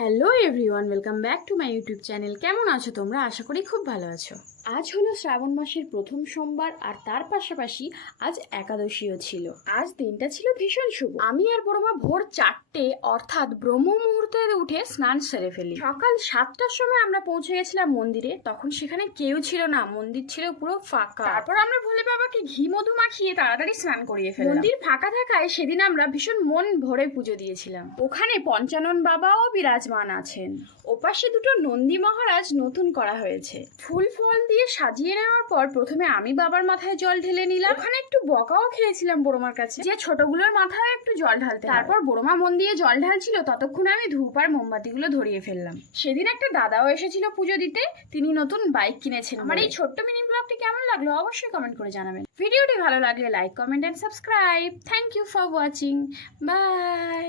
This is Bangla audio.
Hello everyone, welcome back to my YouTube channel. কেমন আছো তোমরা? আশা করি খুব ভালো আছো। আজ হলো শ্রাবণ মাসের প্রথম সোমবার, আর তার পাশাপাশি আজ একাদশীও ছিল। আজ দিনটা ছিল ভীষণ শুভ। আমি আর বড়মা ভোর 4টে অর্থাৎ ব্রহ্ম মুহূর্তে উঠে স্নান সেরে ফেলি। সকাল 7টার সময় আমরা পৌঁছে গেছিলাম মন্দিরে। তখন সেখানে কেউ ছিল না, মন্দির ছিল পুরো ফাঁকা। তারপর আমরা ভোলে বাবাকে ঘি মধু মাখিয়ে তাড়াতাড়ি স্নান করিয়ে ফেললাম। মন্দির ফাঁকা থাকায় সেদিন আমরা ভীষণ মন ভরে পুজো দিয়েছিলাম। ওখানে পঞ্চানন বাবাও বিরাজমান আছেন। ওপাশে দুটো নন্দী মহারাজ নতুন করা হয়েছে। ফুল ফল দিয়ে সাজিয়ে নেওয়ার পর প্রথমে আমি বাবার মাথায় জল ঢেলে নিলাম। ওখানে একটু বকাও খেয়েছিলাম বড়মার কাছে, যে ছোটগুলোর মাথায় একটু জল ঢালতে। তারপর বড়মা মন দিয়ে জল ঢালছিল, ততক্ষণে আমি ধূপ আর মোমবাতিগুলো ধরিয়ে ফেললাম। সেদিন একটা দাদাও এসেছিল পুজো দিতে। তিনি নতুন বাইক কিনেছেন। আমার এই ছোট্ট মিনি ব্লগটি কেমন লাগলো অবশ্যই কমেন্ট করে জানাবেন। ভিডিওটি ভালো লাগলে like, comment and subscribe. Thank you for watching. By.